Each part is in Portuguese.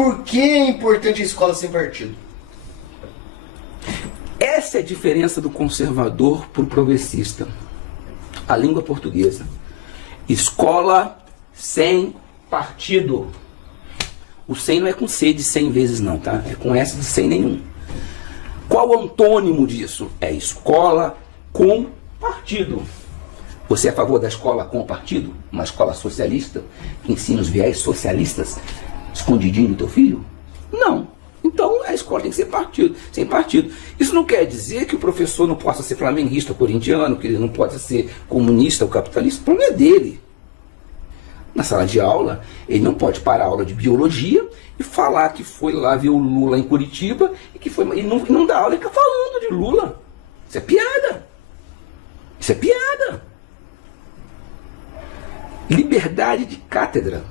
Por que é importante a escola sem partido? Essa é a diferença do conservador para o progressista. A língua portuguesa. Escola sem partido. O sem não é com C de 100 vezes não, tá? É com S de 100 nenhum. Qual o antônimo disso? É escola com partido. Você é a favor da escola com partido? Uma escola socialista que ensina os viés socialistas escondidinho do teu filho? Não. Então a escola tem que ser partido, sem partido. Isso não quer dizer que o professor não possa ser flamenguista ou corintiano, que ele não possa ser comunista ou capitalista. O problema é dele. Na sala de aula, ele não pode parar a aula de biologia e falar que foi lá ver o Lula em Curitiba e que foi. E não dá aula e fica falando de Lula. Isso é piada. Isso é piada. Liberdade de cátedra.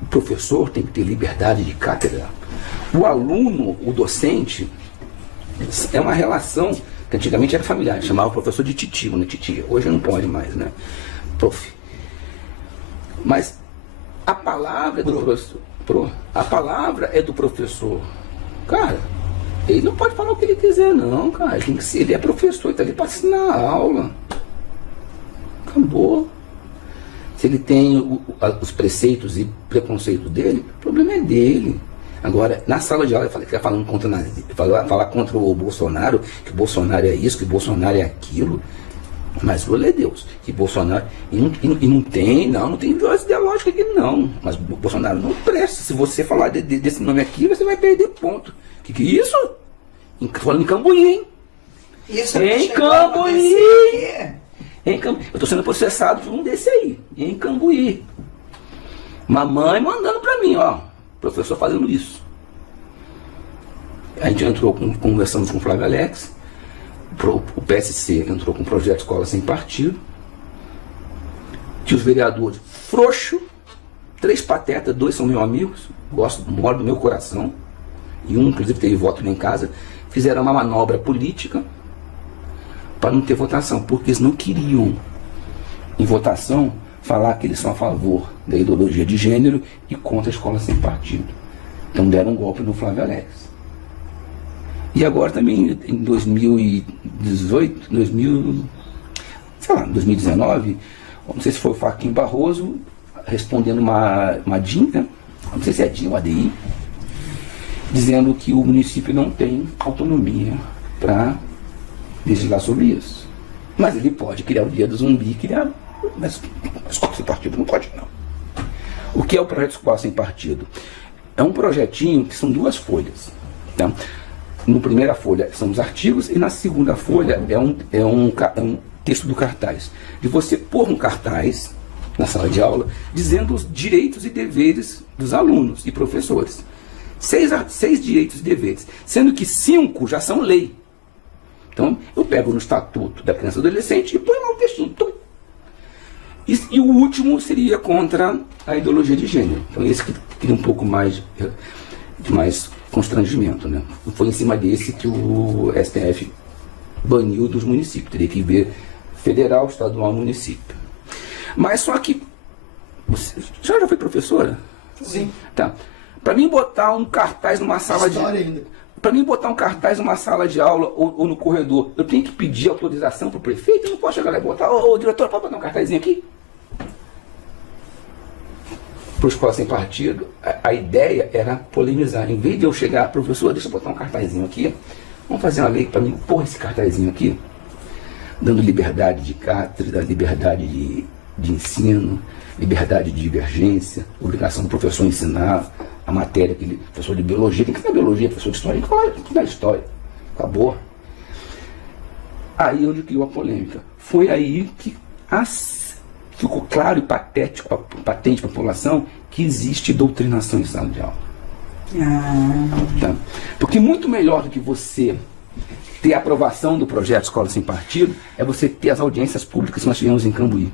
O professor tem que ter liberdade de cátedra. O aluno, o docente, é uma relação que antigamente era familiar, chamava o professor de titio, né? Titia. Hoje não pode mais, né? Prof. Mas a palavra é do professor. A palavra é do professor. Cara, ele não pode falar o que ele quiser, não, cara. Ele é professor, ele está ali para ensinar a aula. Acabou. Se ele tem os preceitos e preconceitos dele, o problema é dele. Agora, na sala de aula, eu falei que ia falando contra falar contra o Bolsonaro, que o Bolsonaro é isso, que o Bolsonaro é aquilo. Mas glória a Deus, que Bolsonaro. E não tem violência ideológica aqui, não. Mas o Bolsonaro não presta. Se você falar desse nome aqui, você vai perder ponto. Que é isso? Falando em Cambuí, hein? Isso em Cambuí! Eu estou sendo processado por um desse aí, em Cambuí. Mamãe mandando para mim, ó. Professor fazendo isso. A gente entrou, conversamos com o Flávio Alex. O PSC entrou com um projeto de escola sem partido. Tinha os vereadores frouxo, 3 patetas, 2 são meus amigos, moram do meu coração. E um, inclusive, teve voto lá em casa. Fizeram uma manobra política para não ter votação, porque eles não queriam, em votação, falar que eles são a favor da ideologia de gênero e contra a escola sem partido. Então deram um golpe no Flávio Alex. E agora também, em 2018, 2019, não sei se foi o Faquim Barroso, respondendo uma DIN, né? Não sei se é DIN ou ADI, dizendo que o município não tem autonomia para legislar sobre isso. Mas ele pode criar o dia do zumbi, mas escola sem partido não pode, não. O que é o projeto Escola Sem Partido? É um projetinho que são 2 folhas. Tá? Na primeira folha são os artigos e na segunda folha é um texto do cartaz. De você pôr um cartaz na sala de aula dizendo os direitos e deveres dos alunos e professores. 6 direitos e deveres, sendo que 5 já são lei. Então, eu pego no Estatuto da Criança e do Adolescente e ponho lá um textinho. Tum. E o último seria contra a ideologia de gênero. Então, esse que cria um pouco mais de mais constrangimento, né? Foi em cima desse que o STF baniu dos municípios. Teria que ver federal, estadual, município. Mas só que... Você já foi professora? Sim. Tá. Para mim botar um cartaz numa sala Para mim botar um cartaz numa sala de aula ou no corredor, eu tenho que pedir autorização para o prefeito? Eu não posso chegar lá e botar, ô diretor, pode botar um cartazinho aqui? Para a escola sem partido, a ideia era polemizar. Em vez de eu chegar, professor, deixa eu botar um cartazinho aqui, vamos fazer uma lei para mim pôr esse cartazinho aqui, dando liberdade de cátedra, liberdade de ensino, liberdade de divergência, obrigação do professor ensinar a matéria, que professor de biologia tem que ensinar biologia, professor de história tem que estudar história. Acabou. Aí onde criou a polêmica. Foi aí que ficou claro e patente para a população que existe doutrinação em sala de aula. Tá? Porque muito melhor do que você ter a aprovação do projeto Escola Sem Partido é você ter as audiências públicas que nós tivemos em Cambuí.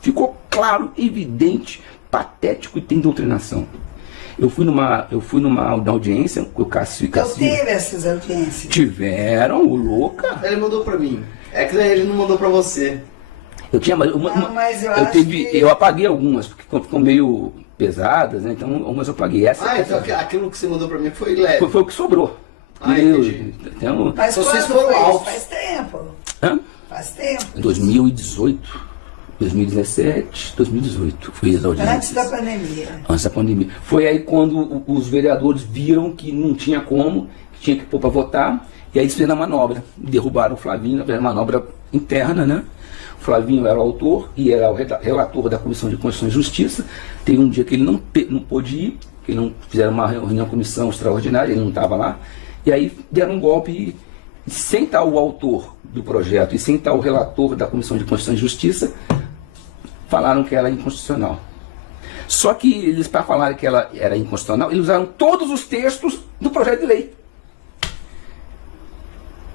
Ficou claro, evidente, patético e tem doutrinação. Eu fui numa audiência com o Cássio e Cássio. Eu teve essas audiências. Tiveram, o louca. Ele mandou pra mim. É que ele não mandou pra você. Eu tinha mas eu apaguei algumas, porque ficou meio pesadas, né? Então umas eu paguei. Então aquilo que você mandou pra mim foi leve. Foi o que sobrou. Entendi. Então, Mas Vocês quando foram foi isso? altos. Faz tempo. hã? Faz tempo. 2018, 2017, 2018. Foi as audiências. Antes da pandemia. Antes da pandemia. Foi aí quando os vereadores viram que não tinha como, que tinha que pôr para votar, e aí eles fizeram a manobra. Derrubaram o Flavinho, fizeram a manobra interna, né? O Flavinho era o autor e era o relator da Comissão de Constituição e Justiça. Teve um dia que ele não pôde ir, que não fizeram uma reunião, comissão extraordinária, ele não estava lá. E aí deram um golpe e sem estar o autor do projeto e sem estar o relator da Comissão de Constituição e Justiça, falaram que ela é inconstitucional. Só que eles, para falar que ela era inconstitucional, eles usaram todos os textos do projeto de lei.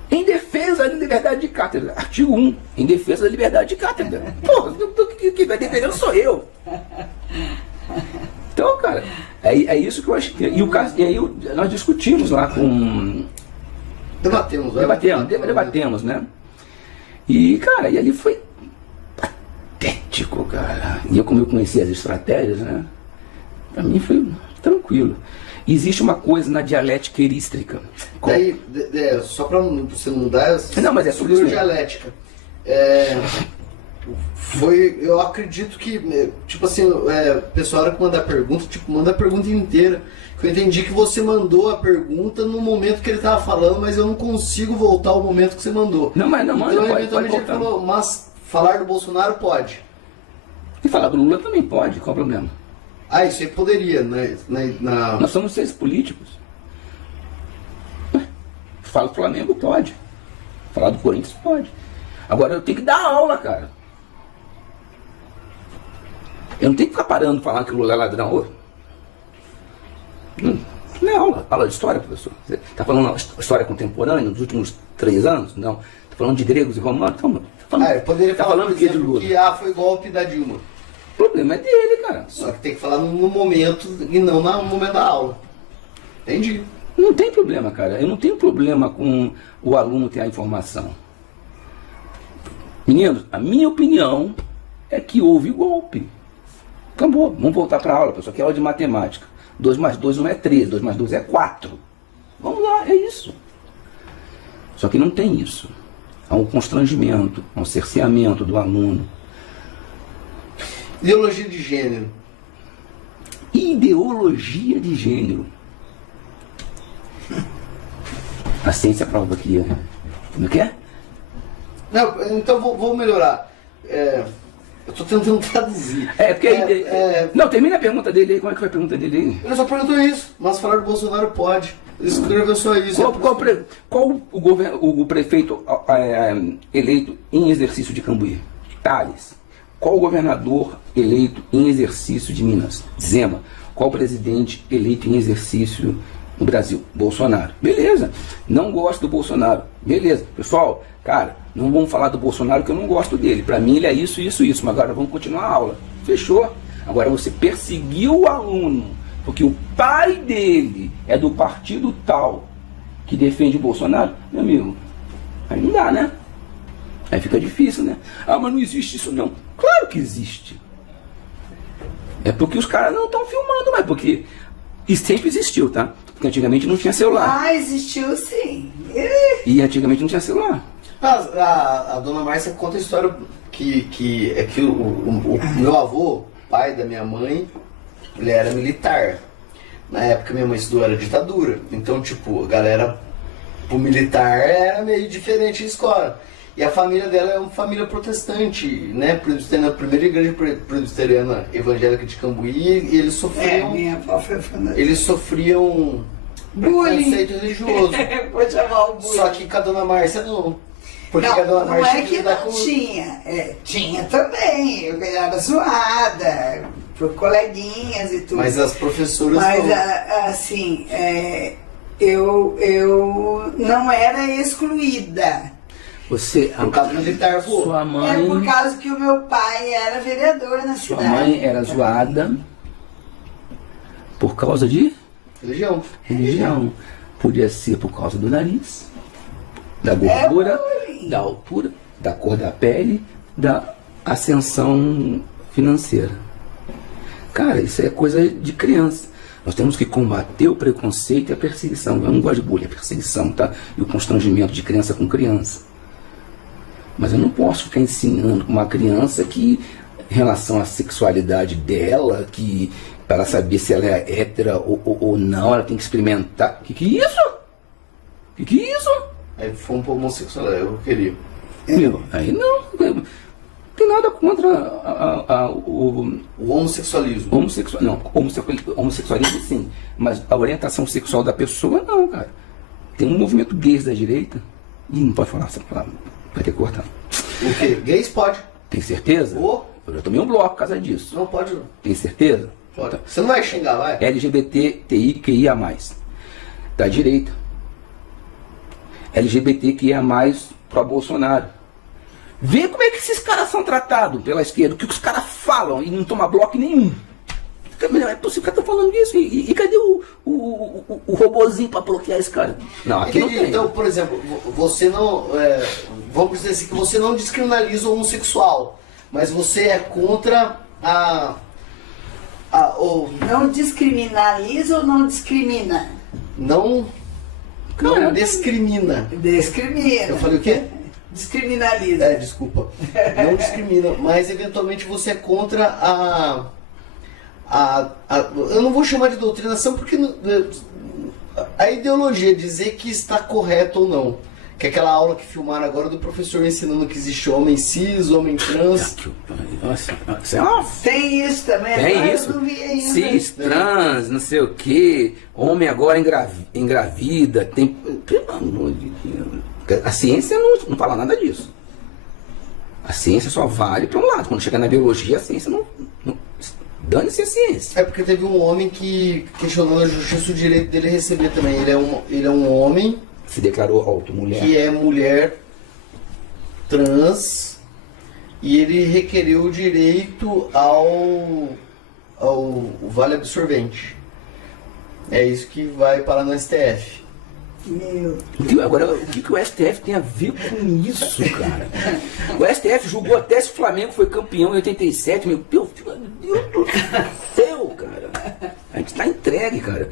Em defesa da liberdade de cátedra. Artigo 1. Em defesa da liberdade de cátedra. Pô, quem vai defendendo sou eu. Então, cara, é isso que eu acho que... E aí nós discutimos lá com... Debatemos, né? E, cara, e ali foi patético, cara. E como eu conheci as estratégias, né? Pra mim foi tranquilo. Existe uma coisa na dialética erístrica. Daí, só para você não dar Não, mas é sobre isso mesmo. dialética. Eu acredito que, tipo assim, o pessoal que mandar pergunta, manda a pergunta inteira. Eu entendi que você mandou a pergunta no momento que ele estava falando, mas eu não consigo voltar ao momento que você mandou. Não, mas não, então, pode eventualmente ele falou, mas falar do Bolsonaro pode. E falar do Lula também pode, qual o problema? Isso aí poderia, né? Nós somos seres políticos. Fala do Flamengo, pode. Falar do Corinthians, pode. Agora eu tenho que dar aula, cara. Eu não tenho que ficar parando falando que o Lula é ladrão. Não é aula de história, professor. Você está falando história contemporânea nos últimos 3 anos? Não. Está falando de gregos e romanos? Então, eu poderia falar, falando por de exemplo, Lula. que foi golpe da Dilma. O problema é dele, cara. Só que tem que falar no momento e não no momento da aula. Entendi. Não tem problema, cara. Eu não tenho problema com o aluno ter a informação. Meninos, a minha opinião é que houve golpe. Acabou. Vamos voltar para a aula, pessoal. Que é aula de matemática. 2 mais 2 não é 3, 2 mais 2 é 4. Vamos lá, é isso. Só que não tem isso. Há um constrangimento, há um cerceamento do aluno. Ideologia de gênero. Ideologia de gênero. A ciência prova que é. Como é que é? Não, então vou melhorar. Eu estou tentando traduzir. Não, termina a pergunta dele aí. Como é que foi a pergunta dele aí? Ele só perguntou isso, mas falar do Bolsonaro pode. Ele escreveu só isso. Qual o prefeito eleito em exercício de Cambuí? Tales. Qual o governador eleito em exercício de Minas? Zema. Qual o presidente eleito em exercício no Brasil? Bolsonaro. Beleza. Não gosto do Bolsonaro. Beleza. Pessoal, cara, não vamos falar do Bolsonaro que eu não gosto dele. Para mim ele é isso, isso, isso. Mas agora vamos continuar a aula. Fechou? Agora você perseguiu o aluno porque o pai dele é do partido tal que defende o Bolsonaro. Meu amigo, aí não dá, né? Aí fica difícil, né? Mas não existe isso não. Claro que existe. É porque os caras não estão filmando mais, porque isso sempre existiu, tá? Porque antigamente não tinha celular. Existiu sim. E antigamente não tinha celular. A dona Márcia conta a história que o meu avô, pai da minha mãe, ele era militar. Na época minha mãe estudou, era ditadura. Então, tipo, a galera, pro militar era meio diferente a escola. E a família dela é uma família protestante, né? Presbiteriana, a primeira igreja presbiteriana evangélica de Cambuí, e eles sofriam. Minha avó foi fundadora. Eles sofriam preconceito religioso. Vou chamar o bullying. Só que com a dona Márcia não. Porque Não, a dona não Márcia é que não tinha. Tinha também. Eu era zoada por coleguinhas e tudo. Mas as professoras Mas não. assim, eu não era excluída. Você, Por causa do militar, pô. sua mãe, É por causa que o meu pai era vereador na sua cidade. mãe era zoada por causa de religião. Podia ser por causa do nariz, da gordura, bullying. da altura, da cor da pele, da ascensão financeira. Cara, isso é coisa de criança. Nós temos que combater o preconceito e a perseguição. Eu não gosto de bullying, é perseguição, tá? E o constrangimento de criança com criança. Mas eu não posso ficar ensinando uma criança que, em relação à sexualidade dela, que para ela saber se ela é hétera ou não, ela tem que experimentar. Que é isso? Que é isso? Aí fomos pro homossexual, eu queria. Meu, aí não tem nada contra O homossexualismo. homossexualismo sim, mas a orientação sexual da pessoa não, cara. Tem um movimento gays da direita. Ih, não pode falar essa palavra, vai ter que cortar. O quê? Gays pode. Tem certeza? Ô. Eu já tomei um bloco por causa disso. Não pode não. Tem certeza? Pode. Você não vai xingar, vai? LGBTQIA+, da direita. LGBTQIA+, pró-Bolsonaro. Vê como é que esses caras são tratados pela esquerda, o que os caras falam e não toma bloco nenhum. Não é possível que estão falando isso. E cadê o robozinho para bloquear esse cara? Não, aqui não tem. Então, por exemplo, você não. Vamos dizer assim, que você não descriminaliza o homossexual, mas você é contra Não descriminaliza ou não discrimina? Não discrimina. Discrimina. Eu falei o quê? Descriminaliza. Desculpa. Não discrimina, mas eventualmente você é contra eu não vou chamar de doutrinação porque a ideologia, dizer que está correto ou não. Que é aquela aula que filmaram agora do professor ensinando que existe homem cis, homem trans. Tem isso também. Tem isso. Eu não vi ainda. Cis, trans, não sei o que. Homem agora engravida. Tem. Pelo amor de Deus. A ciência não fala nada disso. A ciência só vale para um lado. Quando chega na biologia, a ciência não dane-se a ciência. É porque teve um homem que questionou na justiça o direito dele receber também. Ele é um homem. Se declarou mulher. Que é mulher trans e ele requereu o direito ao vale absorvente. É isso que vai parar no STF. Meu. Agora, o que o STF tem a ver com isso, cara? O STF julgou até se o Flamengo foi campeão em 87, meu Deus do céu, cara. A gente tá entregue, cara.